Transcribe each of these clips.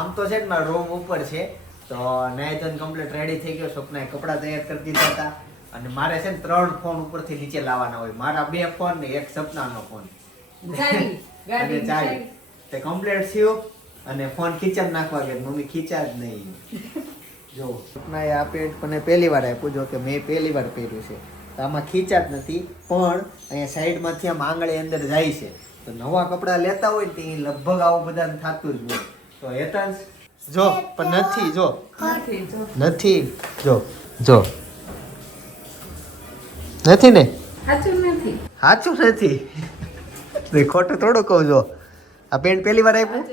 આમ તો છે ને મારો રૂમ ઉપર છે, તો નાઈ ધોઈને કમ્પ્લીટ રેડી થઈ ગયો. સ્વપ્નાએ કપડાં તૈયાર કરી દીધા હતા અને મારે છે ને 3 ફોન ઉપરથી નીચે લાવવાના હોય. મારા 2 ફોન ને એક સપનાનો ફોન અને ચાવી તે કમ્પ્લીટ થયું અને ફોન ખીચામાં નાખવા ગયા. મમ્મી ખીચા જ નહીં. જો સપનાએ આ પેન્ટ મને પહેલી વાર આપ્યું, જો કે મેં પહેલી વાર પહેર્યું છે. તો આમાં ખીચા જ નથી, પણ અહીંયા સાઈડમાંથી આમ આંગળી અંદર જાય છે. તો નવા કપડાં લેતા હોય ને તે લગભગ આવું બધાને થતું જ હોય. તો હેતાંશ જો પણ નથી, જો નથી, જો જો નથી ને, સાચું નથી. ખોટું થોડું કહું. જો આ પેન્ટ પહેલી વાર આપ્યું.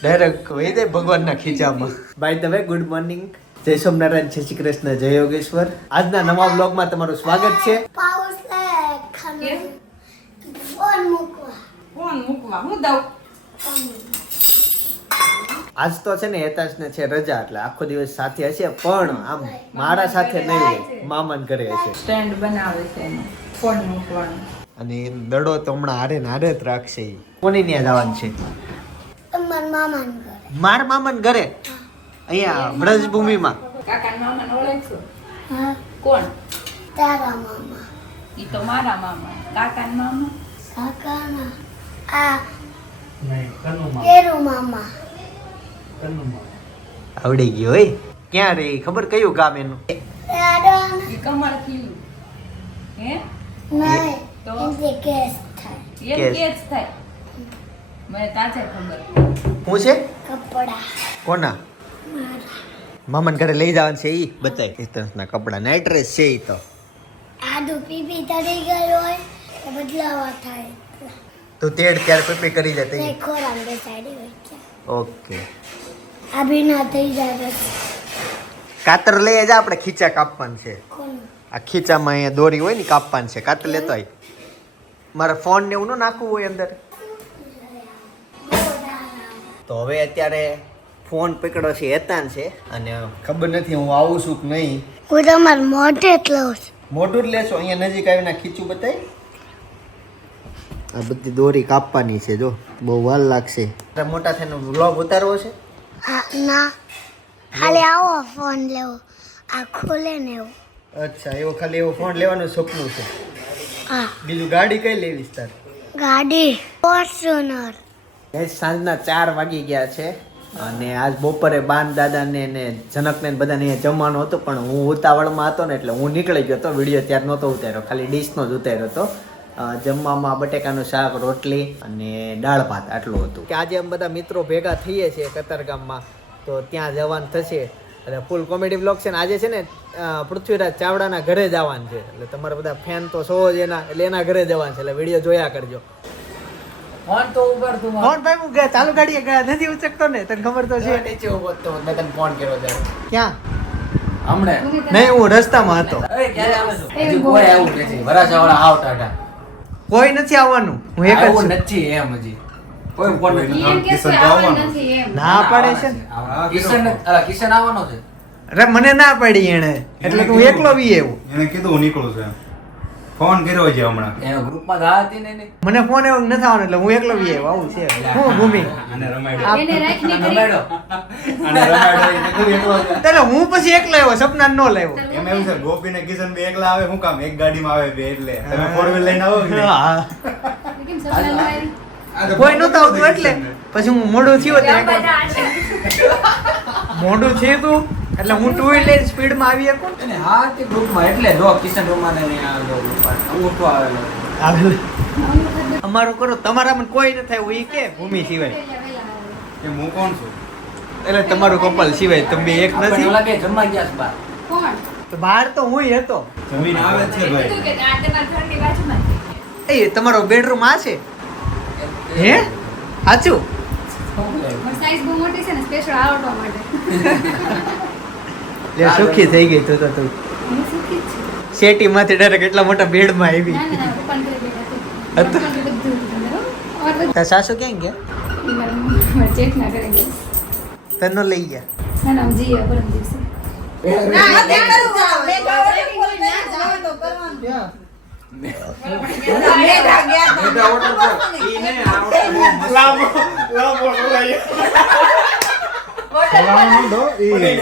ડાયરેક્ટ વહી દે ભગવાનના ખીચામાં. By the way, good morning, જય સોમનારાયણ, જય શ્રી કૃષ્ણ, જય યોગેશ્વર. આજના નવા બ્લોગમાં તમારું સ્વાગત છે. આજ તો છે ને હેતાંશને છે રજા, એટલે આખો દિવસ સાથે હશે, પણ આમ મારા સાથે નહીં હોય, મામાને ઘરે હશે. સ્ટેન્ડ બનાવે છે ફોન મૂકવાનું. અને દડો તો હમણાં હારે ને હારે જ રાખશે. કોની ત્યાં જવાનું છે? મારા મામાને ઘરે, અહીંયા વ્રજભૂમિમાં. કાકા મામાને ઓળખશો? કોણ? તારા મામા. ઈ તો મારા મામા. કાકા મામા? કાકાના આ કેરુ મામા. આવડી ગયો હોય. ક્યાં રે ખબર? કયું ગામ એનું? ઈ કમળ ખીલું. હે? નહીં તો એનથી કેસ થાય. એમ કેસ થાય. મને તાજે ખબર. હું છે કપડા કોના? મારા મામાને ઘરે લઈ જવાનું છે. ઈ બતાય હેતાંશના કપડા, નાઇટ ડ્રેસ છે. ઈ તો આદુ પીપી તરી ગયો હોય તો બદલાવા થાય. તું તેડ ત્યારે પીપી કરી જાય ને તઈ. ખોરાક બેસાડી હોય છે. ઓકે, આ બી ના થઈ જાય બસ. કાતર લઈ જા, આપણે ખીચા કાપવાનું છે. કોનું? આ ખીચામાં અહીંયા દોરી હોય ને કાપવાનું છે. કાતર લેતો આય. મારા ફોન ને એવું ન નાખવું હોય અંદર. તો હવે અત્યારે ફોન પકડ્યો છે હેતાન છે, અને ખબર નથી હું આવું છું કે નહીં. હું તમારે મોઢે જ લઉં છું. મોટું જ લેશો? અહીંયા નજીક આવીને ખીચું બતાય. આ બધી દોરી કાપવાની છે. જો બહુ વાર લાગશે. મોટા થઈને વ્લોગ ઉતારવો છે. હા ના, ખાલી આવો ફોન લેવો, આ ખોલે ને એવું. અચ્છા, એવો ખાલી એવો ફોન લેવાનું સપનું છે. હા, બીજું ગાડી કઈ લેવી તાર? ગાડી ફોર્ચ્યુનર. સાંજના 4 વાગી ગયા છે, અને આજ બપોરે બાન દાદાને ને જનકને બધાને અહીંયા જમવાનું હતું, પણ હું ઉતાવળમાં હતો ને એટલે હું નીકળી ગયો હતો. વિડીયો ત્યારે નહોતો ઉતાર્યો, ખાલી ડીશનો જ ઉતાર્યો હતો. જમવામાં બટેકાનું શાક, રોટલી અને દાળ ભાત આટલું હતું. કે આજે અમે બધા મિત્રો ભેગા થઈએ છીએ કતારગામમાં, તો ત્યાં જવાનું થશે. એટલે ફૂલ કોમેડી બ્લોગ છે ને. આજે છે ને પૃથ્વીરાજ ચાવડાના ઘરે જવાનું છે, એટલે તમારા બધા ફેન તો સો જ એના, એટલે એના ઘરે જવાનું છે. એટલે વિડીયો જોયા કરજો. ફોન તો ઉપર તું ફોન ભાઈ હું ચાલુ ગાડીએ નથી ઉચકતો ને, તને ખબર તો છે. નીચે ઉભો તો મેં તને ફોન કર્યો છે. ક્યાં? હમણે નહીં, હું રસ્તામાં હતો. એ ક્યારે આવે છે? હજી કોઈ આવું નથી. વરાછાવાળા આવ ટાટા. કોઈ નથી આવવાનું, હું એક જ આવું છું. નથી એમ હજી. કોઈ ફોન નથી. ના પાડે છે ને. કિશન આવવાનો છે. અરે મને ના પાડી એને, એટલે હું એકલો વી આવ્યો. એને કીધું હું નીકળું છું એમ. ફોન કર્યો છે હમણાં. એનો ગ્રુપમાં ગા હતી ને એની. મને ફોન એવો નથી આવવાનો, એટલે હું એકલો વી આવ્યો. આવું છે. હું ભૂમિ આને રમાડ્યો. રમાડો. આને રમાડ્યો એ કીધું એકલો છે. એટલે હું પછી એકલો આવ્યો, સપના નો લાવ્યો. એમ એવું છે ગોપી ને કિશન બે એકલા આવે, શું કામ એક ગાડીમાં આવે બે, એટલે તમે ફોર વ્હીલ લઈને આવો કે નહીં? હા. આ તો કોઈ નહોતું આવતું એટલે પછી હું મોડું થયું મોડું થયું તું, એટલે હું 2 વ્હીલર સ્પીડમાં આવી શકું. અને હા તે ગ્રુપમાં એટલે જો કિશન રોમાને ને આ જો ગ્રુપમાં હું ઉઠો આવેલો. અમારું કરો, તમારામાં કોઈ ન થાય એ કે ભૂમિ સિવાય. કે હું કોણ છું? એટલે તમારું કપલ સિવાય તમે એક આપણે નથી. ઓલા બે જમવા ગયા છે બહાર. તો બહાર તો હુંય હતો. જમીન આવે છે ભાઈ. એ તમારો બેડરૂમ આ છે? હે સાચું? સાઈઝ બહુ મોટી છે ને, સ્પેશિયલ આવડવા માટે. લે સુખી થઈ ગઈ તું તો. તું હું સુખી જ છું. શેટી માંથી ડાયરેક્ટ એટલા મોટા બેડમાં આવી. ના ના, પપ્પાને ઘરે ભેગા થઈ. પપ્પાને ઘરે બધું હતું તમે, હો? और તાર સાસુ ક્યાં ગયા? ઈ મારા જેઠ ના ઘરે ગયા. તને લઈ ગયા? ના ના, હું જઈએ પરમ દિવસે. બધા order પર. ઈ ને આ order બહુ મસ્ત. લાંબો બોલાય. સડાવવાનો દો ઈ.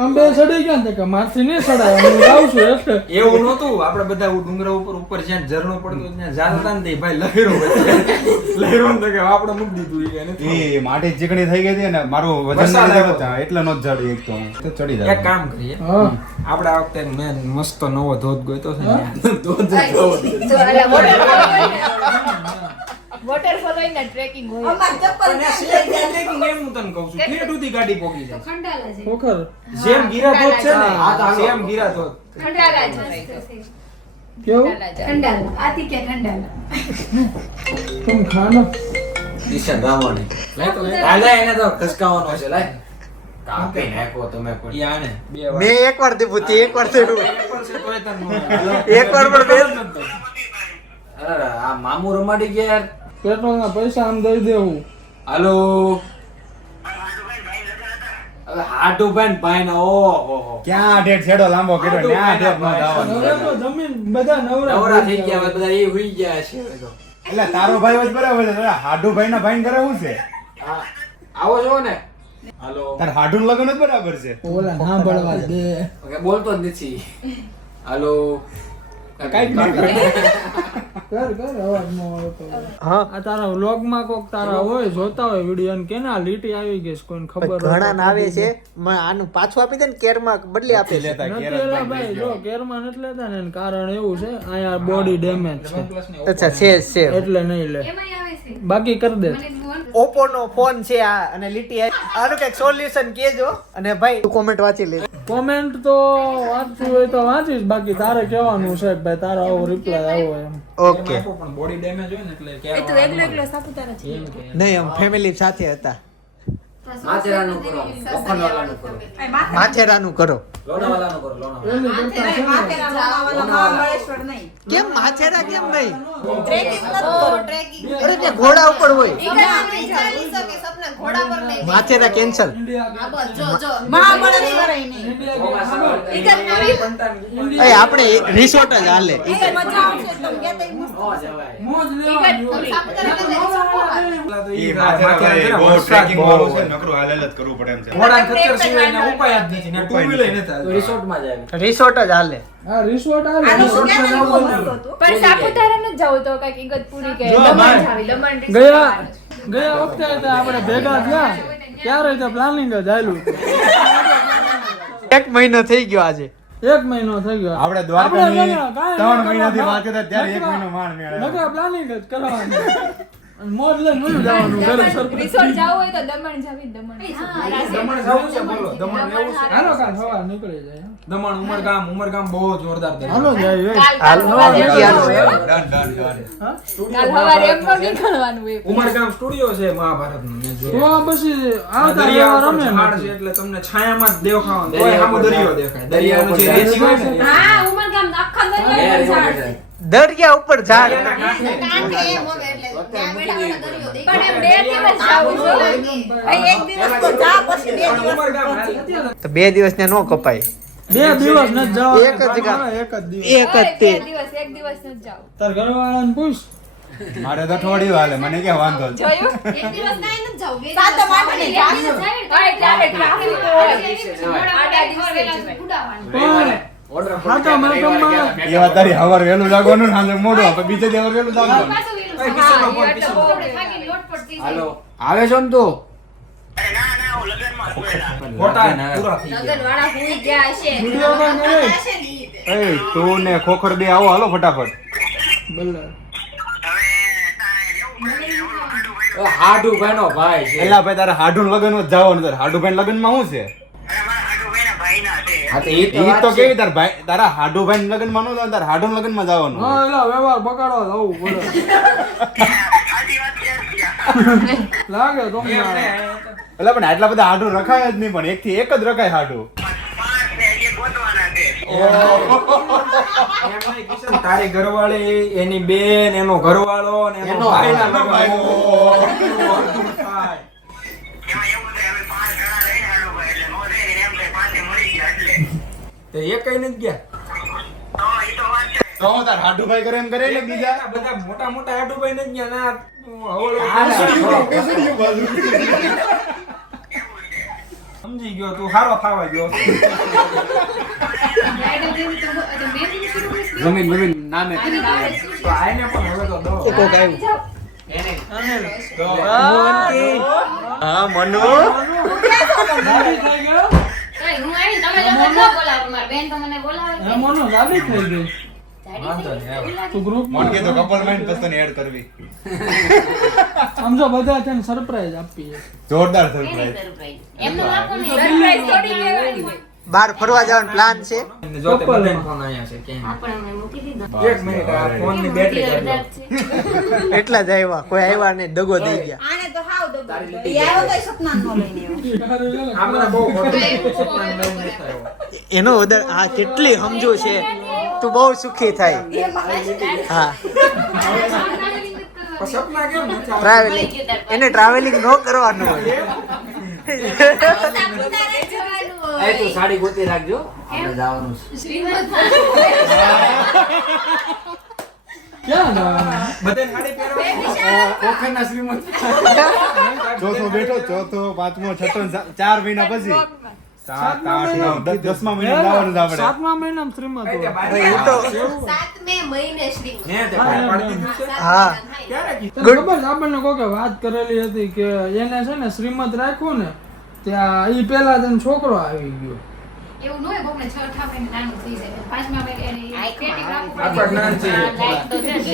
આમ બે સડી ગયા ને કે મારથી નહીં સડાય હું જાઉં છું એટલે એવું નહોતું. આપણે બધા ડુંગરા ઉપર જ્યાં ઝરણો પડતો ત્યાં જાતા હતા ને તે ભાઈ લહેરો લહેરો ને કે આપણે મૂકી દીધું ઈ કે નથી. એ માટી ચીકણી થઈ ગઈ હતી ને મારું વજન વરસાદ નથી આવ્યો. થતું. એટલે નો જ ચડી એક તો હું. તો ચડી એક જાય. કામ કરીએ હા આપણે આ વખતે મેં મસ્ત નવો ધોધ ગોઈતો છે ને ધોધ વોટરફોલ હોય ને ટ્રેકિંગ હોય અમાર ચપ્પલ પણ આ શેર ટ્રેકિંગ એમ હું તને કહું છું ઠેઠ સુધી ગાડી પહોંચી જાય ખંડાલા છે ખોખર જેમ ગીરા ધોધ છે ને હા, સેમ ગીરા ધોધ ખંડાલા છે કેવું ખંડાલા આથી કે ખંડાલા तुम खाना દિશા દાવાની લે તો લે હાલે એને તો ખસકાવાનો છે લે કાપી નાખો તમે પણ ઈ આને બે વાર મેં એકવાર દીધું એકવાર થયું એક પણ છે તોય તને નો એકવાર પણ બે અરે આ મામુ રમાડી ગયા યાર पेट्रोल ना पैसा हम दे देવું હાલો હવે હાડુભાઈ ભાઈ ને ઓહો ક્યાં ઢેર છેડો લાંબો કર્યો ત્યાં ઢેર નો દાવાનો. નવરા તો જમીન બધા નવરા નવરા થઈ ગયા હવે બધા એ હુઈ ગયા છે હવે તો એટલે તારો ભાઈ જ બરાબર છે. તારા હાડુભાઈ ના ભાઈ કરે શું છે? હા આવો છો ને હાલો તાર હાડું લગન જ બરાબર છે. ઓલા સાંભળવા દે ઓકે બોલતો જ નથી હાલો કાંઈ જ નહીં કરે. કર અવાજ નો આવે તો હા આ તારા વ્લોગ માં કોક તારા હોય જોતા હોય વિડિયો ને કેના લીટી આવી ગઈ છે કોઈને ખબર ઘણા ના આવે છે આનું પાછું આપી દે ને કેરમાં બદલી આપે છે લેતા નથી ઘેર જ એલા ભાઈ ભાઈ જો કેરમાં નથી લેતા ને એનું કારણ એવું છે અહીંયા બોડી ડેમેજ છે અચ્છા છે એટલે નહીં લે એમાં આવે છે બાકી કરી દે મને ફોન ઓપ્પો નો ફોન છે આ અને લીટી આનું કઈક સોલ્યુશન કેજો અને ભાઈ તું કોમેન્ટ વાંચી લે કોમેન્ટ તો વાંચવું હોય તો વાંચીશ બાકી તારે કહેવાનું છે કે ભાઈ તારો આવો રિપ્લાય આવ્યો એમ ઓકે પણ બોડી ડેમેજ હોય ને એટલે એ તો એકલો એકલો સાપુતારા છે નહીં આમ ફેમિલી સાથે હતા માથેરાનું કરો ઓખંડવાલાનું કરો માથેરાનું કરો લોનાવાલાનું કરો લોનાવાલા એની કરતા છે ને માથેરા લોનાવાલા મહાબળેશ્વર નહીં. કેમ માથેરા કેમ નહીં ટ્રેકિંગ નથી કરવું, ટ્રેકિંગ. અરે ત્યાં ઘોડા ઉપર હોય ઘોડા પર નહીં. માથેરા કેન્સલ મહાબળેશ્વર ય નહીં. એ આપણે રિસોર્ટ જ હાલે એ મજા આવશે તમે કહેતા ય મસ્ત. નો જવાય મોજ લેવાની ઈ માથેરાનું એ બહુ trekking વાળું છે. નકરું હાલેલ જ કરવું પડે એમ છે. ઘોડા ખચ્ચર સિવાય ને ઉપાય જ નથી ને ટુ વ્હીલર નથી રિસોર્ટ માં જાય રિસોર્ટ જ હાલે આ રિસોર્ટ આવે આનું resort શું માં કહેતા જવું બહુ પડે. મસ્ત હતું. પણ સાપુતારા ન જવું તો કઈક ઇગતપુરી કે જો, દમણ ભાઈ. જાવી દમણ ગયા ગયા વખતે તો આપણે ભેગા થયા ત્યારે તો પ્લાનિંગ જ આયલું એક મહિનો થઈ ગયો આજે એક મહિનો થઈ ગયો આપણે દ્વારકાની આપણે કાંઈ 3 મહિનાથી વાત નકરા- કરતા ત્યારે 1 મહિનો માંડ મેળ આવ્યો. નકરા પ્લાનિંગ જ કરવાનું અને મોજ લઈને વયું જવાનું ઘરે સરખું. રિસોર્ટ જવું હોય તો દમણ જાવી દમણ દમણ જવું છે બોલો દમણ એવું છે હાલો કાલ સવાર નીકળી જાય દમણ ઉમરગામ બહુ જોરદાર દમણ હાલો જાય હાલ નો Done, done, કાલ સવારે એમ તો નીકળવાનું હોય ઉમરગામ સ્ટુડિયો છે મહાભારત નું તો પછી આવતા દરિયા રહેવા ઉપર રમે ઝાડ છે એટલે તમને છાયામાં જ દેખાવાનું તોય સામે દરિયો દેખાય દરિયાનું જે રેતી હોય ને હા ઉમરગામ આખા દરિયાનું ઝાડ છે દરિયા ઉપર ઝાડ કાંઠે એમ હોય એટલે ત્યાં બેઠા દરિયો દેખાય. પણ એમ 2 દિવસ જાવું છે અહીં એક દિવસ તો જા પછી 2 દિવસ ઉમરગામ પછી. તો 2 દિવસ ને નો કપાય 2 દિવસ ન જવા એક જ ગામ. એક જ દિવસ એક જ તે એક દિવસ ન જાવ તાર ઘરવાળાને પૂછ મારે તો અઠવાડિયું હાલે મને ક્યાં વાંધો છે. જોયું એક દિવસ કાંઈ નથી જવું. સાતમ આઠમે જાશું. ત્યારે ટ્રાફિક હોય આડા દિવસે પણ ખાતા મરકમમાં એ વાત તારી હવાર વહેલું લાગવાનું ને સાંજે મોડું આપણે બીજે દી હવાર વહેલું લાગવાનું. હાલો આવે છો ને તું ખોટા પૂરા થઈ ગયા લગન વાળા હુઈ ગયા હશે વિડિયો કોલ કરે હશે ને ઈ તે. એ તું ને ખોખર બે આવો હાલો ફટાફટ. બોલે હાડુભાઈ નો ભાઈ છે એલા ભાઈ તારે હાડું લગન જ જવાનું. તારે હાડુભાઈ લગન માં શું છે? હા તો ઈ તો કેવી તાર ભાઈ તારા હાડુભાઈ લગન માં નો જવાનું, તારે હાડું લગન માં જવાનું. હા એલા વ્યવહાર બગાડવા જવું પડે લાગે તમને એટલે પણ આટલા બધા હાડું રખાય જ નહીં, પણ એક થી એક જ રખાય હાડું. એમ નહીં કિશન, તારી ઘરવાળી એની બેન એનો ઘરવાળો ને એનો ભાઈ ના લગન થાય. તો એ કઈ નથી ગયા તો હું તાર હાડુભાઈ કરે એમ કરે ને બીજા આ બધા મોટા મોટા હાડુભાઈ ને ત્યાં ના હવળો કેસરીયું બાજુ. સમજી ગયો તું હારો થાવા ગયો બ્રાઇડલ જેવું તો મેં શરૂ કર્યું. જમીન નામે તો આઈને પણ હવે તો દો કોક આવ્યું હા મનુ થઈ ગયો કઈ હું આવીને તમે લોકો ન બોલાવો મારી બેન તો મને બોલાવે હે મોનો જાવી થઈ ગઈ વાંધો નહીં આવે. તું ગ્રુપ મોન કે તો કપલ માં પસંદ એડ કરવી. સમજો બધા તને સરપ્રાઈઝ આપીએ જોરદાર એની સરપ્રાઈઝ. સરપ્રાઈઝ એમનું આપો ને સરપ્રાઈઝ થોડી કહેવાની હોય બહાર ફરવા જવાનો પ્લાન છે જો તે બધા ફોન આયા છે કેમ આપણે અમે મૂકી દીધો એક મિનિટ આ ફોન ની બેટરી કાઢ લો. એટલા જ આવ્યા કોઈ આવ્યા નહીં દગો દઈ ગયા આને તો હાવ દો યાર તો સપના નો લઈને આ મને બહુ ખોટું સપના લઈને નથી આવ્યો. એનો ઉદર આ કેટલી સમજો છે તું બહુ સુખી થાય હા પણ સપના કેમ નથી આવતા? ટ્રાવેલિંગ એને ટ્રાવેલિંગ ન કરવાનું હોય એ તો સાડી ગોતી રાખજો આપણે જવાનું ક્યાં જવાનું બધાને સાડી પહેરવા ઓખરના શ્રીમંત ચોથો બેઠો ચોથો પાંચમો છઠ્ઠો 4 મહિના પછી 7 8 9 10મા મહિના લાવવાનું જ આપણે. 7મા મહિનામાં શ્રીમંત કઈ તે હોય. ભાઈ એ તો સાતમે મહિને શ્રી હે તે ભાઈ પાડી દીધું છે હા ક્યારે કીધું? તને ખબર છે આપણને કોકે વાત કરેલી હતી કે એને છે ને શ્રીમંત રાખ્યું ને ત્યાં ઈ પેલા તને છોકરો આવી ગયો એવું ન હોય કોકને 6-8 મહિને નાનું થઈ જાય 5મા મહિને એની પેટી રાખવું આ પણ નાન છે. લાઈટ તો છે જ.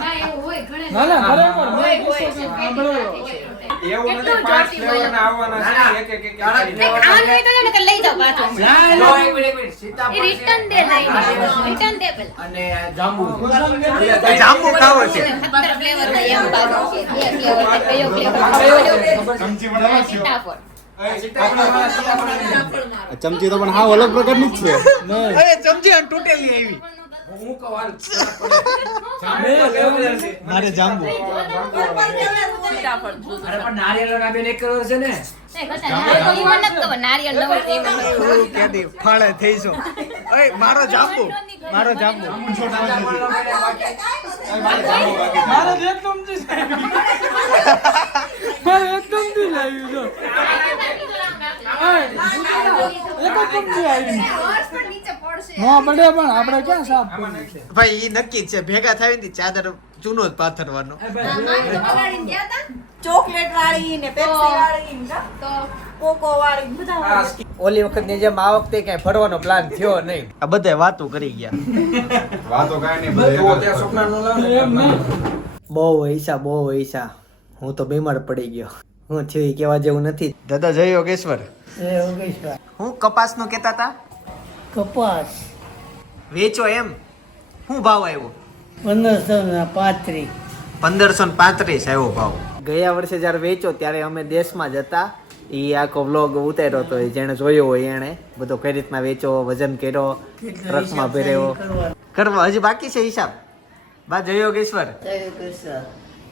ના એવું હોય ઘણે ના ના ખરેખર હોય, મેં હોય, કિસ્સો છે, સાંભળેલો પેટી છે. રાખી એવું નથી કેટલું 5 ચોટી ગયું. લેવાના આવવાના છે એક એક આનું હોય તો જાણે કે લઈ જાઓ પાછો એ રિટર્ન દે લઈને રિટર્ન દે પેલા અને જાંબુ જાંબુ ખાવો છે 17 ફ્લેવર ના એમ બાજુ છે બે ફ્લેવર કયો ફ્લેવર ચમચી બનાવો છો. સીતાફળ ચમચી તો પણ હાવ અલગ પ્રકારની જ છે. અરે ચમચી આમ તૂટેલી આવી હું કહું મારે જાંબુ નારિયેળ ન હોય તો એમાં કેદી ફાળે થઈશો ઓય મારો જાંબુ મારો જાંબુ મારે એકદમ થી મારે એકદમ થી લાવ્યું જો એક જ ચમચી આવી હા બડે પણ આપણે ક્યાં સાફ કરવું છે ભાઈ ઈ નક્કી જ છે ભેગા થાય ને ચાદર ચૂનો જ પાથરવાનો ચોકલેટ વાળી ને પેપ્સી વાળી ને કોકો વાળી ને બધા વાળી. ઓલી વખત ની જેમ આ વખતે કઈ ફરવાનો પ્લાન થયો નહીં આ બધા વાતો કરી ગયા વાતો કાંઈ નહીં, તો બધા ત્યાં સપના નો લાવે એમ નહીં બહુ પૈસા હું તો બીમાર પડી ગયો હું થયું ઈ કેવા જેવું નથી દાદા જય યોગેશ્વર હું કપાસ નું કેતા હતા કપાસ વેચો એમ શું ભાવ આવ્યો 1535 1535 આવ્યો ભાવ ગયા વર્ષે જ્યારે વેચો ત્યારે અમે દેશમાં જ હતા એ આખો વ્લોગ ઉતાર્યો હતો જેણે જોયો હોય એણે બધો કઈ રીતના વેચો વજન કર્યો ટ્રકમાં ભર્યો કરવા હજી બાકી છે હિસાબ બા જય યોગેશ્વર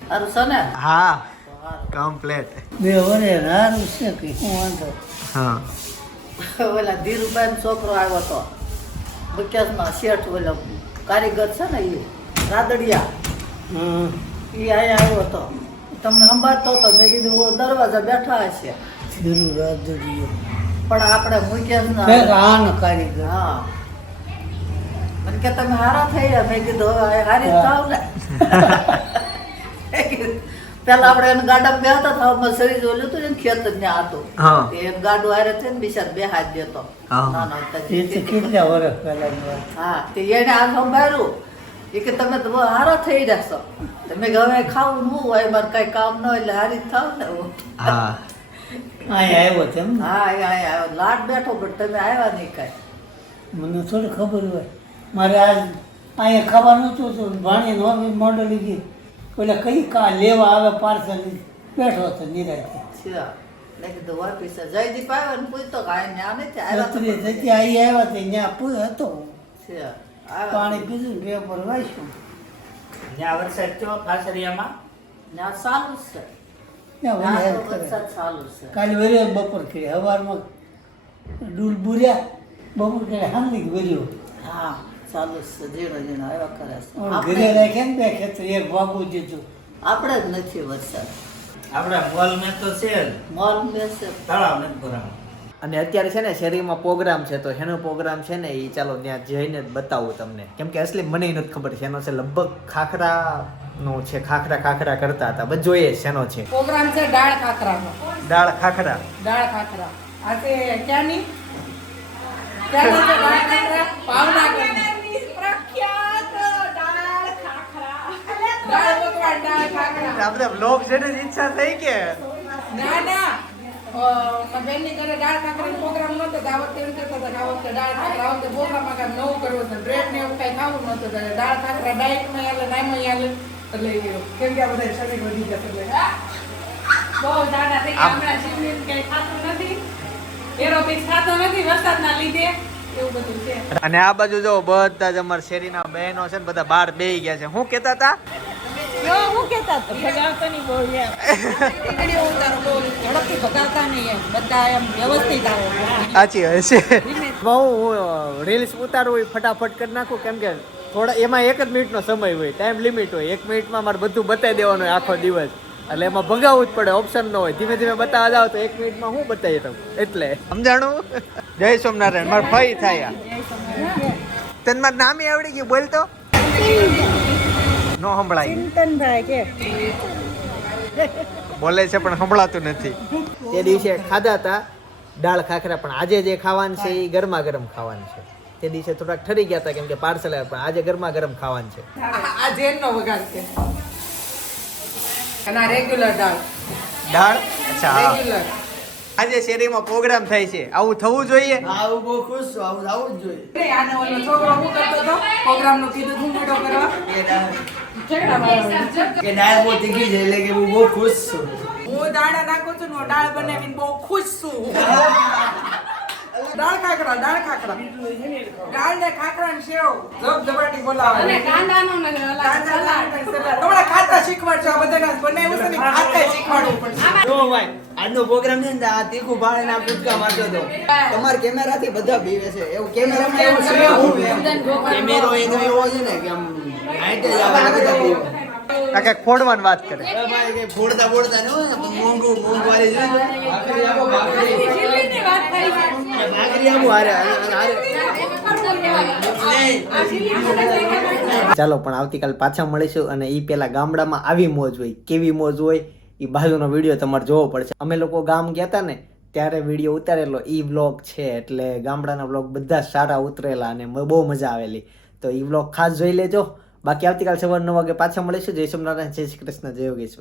હારું છે ને હા કમ્પ્લેટ બે વરે હારું છે કે હું વાંધો હા ઓલા ધીરુભાઈ છોકરો આવ્યો હતો બકેસમાં શેઠ ઓલો કારીગર છે ને એ રાદડિયા એ અહીંયા આવ્યો હતો તમને સંભાળતો હતો મેં કીધું ઓ દરવાજા બેઠા હશે ધીરુ રાદડિયો પણ આપણે મૂક્યા કારીગર હા મને કે તમે હારા થઈ ગયા મેં કીધું હવે હારી થાવ ને પેલા આપણે એને ગાડા બેહતા હતા હવે શરીર જોયું હતું ને ખેતર ને હતું હા. એ ગાડું હારે થઈને બિચાર બે હાથ દેતો હા. નાનો હતો. હા તે એને આ સંભાળ્યું એ કે તમે તો બહુ હારા થઈ રહેશો તમે કે હવે ખાવું ન હોય મારે કઈ કામ ન હોય એટલે હારી જ થાવ ને હા હા એ આવ્યો લાડ બેઠો પણ તમે આવ્યા નહીં કાંઈ મને થોડી ખબર હોય મારે આજ અહીંયા ખાવાનું હતું ભાણી નવી મોડલ ગઈ એટલે કઈ કા લેવા આવે પાર્સલ બેઠો હતો નિરાતે કીધું વાપીસ જયદીપ આવ્યો ને પૂછતો કાંઈ ત્યાં નથી આવ્યા હતો પાણી પીધું બે પર વાંચ્યું ત્યાં વરસાદ થયો કાસરિયામાં ત્યાં ચાલુ જ છે વરસાદ ચાલુ છે કાલે વેરે બપોર કરી સવારમાં ડૂલ બુર્યા બપોર કરી હાંડી વેર્યો હા ચાલુ જ છે ઝીણો ઝીણો આવ્યા કરે છે ઘરે રાખે ને બે ખેતર એક વાગું દીધું આપણે જ નથી વરસાદ આપણા મોલ મેં તો છે જ. મોલ બેસે તળાવ નથી ભરાણું. અને અત્યારે છે ને શેરીમાં પ્રોગ્રામ છે તો એનો પ્રોગ્રામ છે ને એ ચાલો ત્યાં જઈને જ બતાવું તમને કેમ કે અસલી મને નથી ખબર છે એનો છે લગભગ ખાખરા છે ખાખરા કરતા હતા બસ જોઈએ શેનો છે પ્રોગ્રામ છે દાળ ખાખરાનો. દાળ ખાખરા દાળ ખાખરા આજે ક્યાંની છે દાળ ખાખરા ભાવનગરની પ્રખ્યાત દાળ ખાખરા દાળ પકવાન દાળ ખાખરા. આપણે બ્લોગ જોઈને જ ઈચ્છા થઈ કે ના મારા બેનની ઘરે દાળ ખાખરાનો પ્રોગ્રામ નહોતો તો આ વખતે એમ કહેતા હતા કે આ વખતે દાળ ખાખરા આ વખતે પ્રોગ્રામમાં કાંઈક નવું કરવું છે બ્રેડ ને એવું કાંઈ ખાવું નહોતું તો દાળ ખાખરા ડાયટમાં આલે નાઈમાં આલે એટલે કેમ કે આ બધા શરીર વધી જશે એટલે બહુ જાડા થઈ ગયા હમણાં જીવની કંઈ ખાતું નથી એરોબિક્સ ખાતો નથી વરસાદના લીધે એવું બધું છે. અને આ બાજુ જો બધા જ અમારા શેરીના બહેનો છે ને બધા બહાર બેહી ગયા છે શું કહેતા હતા હું કહેતા હતા ભગાવતા નહીં બહુ એમ વિડીયો ઉતારો બહુ ઝડપથી ભગાવતા નહીં એમ બધા એમ વ્યવસ્થિત આવો સાચી હોય છે હું રીલ્સ ઉતારું હોય ફટાફટ કરી નાખું કેમ કે થોડા એમાં 1 જ મિનિટનો સમય હોય ટાઈમ લિમિટ હોય 1 મિનિટમાં મારે બધું બતાવી દેવાનું હોય આખો દિવસ એટલે એમાં ભગાવવું જ પડે ઓપ્શન ન હોય ધીમે ધીમે બતાવવા જાવ તો 1 મિનિટમાં હું બતાવી દઉં એટલે સમજાણું જય સોમનારાયણ મારે ફઈ થાય તને મારું નામે આવડી ગયું બોલ તો નો સંભળાય ચિંતનભાઈ કે બોલે છે પણ સંભળાતું નથી તે દિવસે ખાધા હતા દાળ ખાખરા પણ આજે જે ખાવાનું છે એ ગરમા ગરમ ખાવાનું છે તે દિવસે થોડાક ઠરી ગયા હતા કેમ કે પાર્સલ આવ્યા પણ આજે ગરમા ગરમ ખાવાનું છે આ જેનનો વઘાર છે અને આ રેગ્યુલર દાળ દાળ અચ્છા હા. રેગ્યુલર આજે શેરીમાં પ્રોગ્રામ થાય છે આવું થવું જોઈએ આવું બહુ ખુશ છું. આવું આવું જ જોઈએ. આને ઓલો છોકરો શું કરતો હતો પ્રોગ્રામનું કીધું હું મોટો કરવા ઝઘડા મારવાનો. કે દાળ બહુ તીખી છે એટલે કે હું બહુ ખુશ છું. હું દાણા નાખું છું ને હું દાળ બનાવીને બહુ ખુશ છું દાળ ખાખરા દાળ ને ખાખરા ને સેવ જબરદસ્તી બોલાવે અને કાંદાનો ને ઓલા સલાડ. તમારે ખાતા શીખવાડજો આ બધાને બનાવ્યું છે ને ખાતા શીખવાડવું પડશે જો ભાઈ આજનો પ્રોગ્રામ છે ને આ તીખું ભાળે ને આ કૂદકા મારતો હતો તમારા કેમેરાથી બધા બીવે છે એવું કેમેરામાં એવું છે હું એમ. કેમેરો એનો એવો છે ને કે આમ હાઈટ જ આવે ને બધા બીવે. આ કંઈક ફોડવાની વાત કરે અરે ભાઈ કે ફોડતા ન હોય ને પણ મોંઘવારી જોઈએ ભાખરી આપો ભાખરી ચીલીની વાત થઈ છે. ભાખરી આપો હારે ચાલો પણ આવતીકાલ પાછા મળીશું અને એ પેલા ગામડામાં આવી મોજ હોય કેવી મોજ હોય એ બાજુનો વિડીયો તમારે જોવો પડશે અમે લોકો ગામ ગયા હતા ને ત્યારે વિડીયો ઉતારેલો એ વ્લોગ છે એટલે ગામડાના વ્લોગ બધા સારા ઉતરેલા અને બહુ મજા આવેલી તો એ વ્લોગ ખાસ જોઈ લેજો બાકી આવતીકાલ સવાર 9 વાગે પાછા મળીશું જય સોમનારાયણ જય શ્રી કૃષ્ણ જય યોગેશ્વર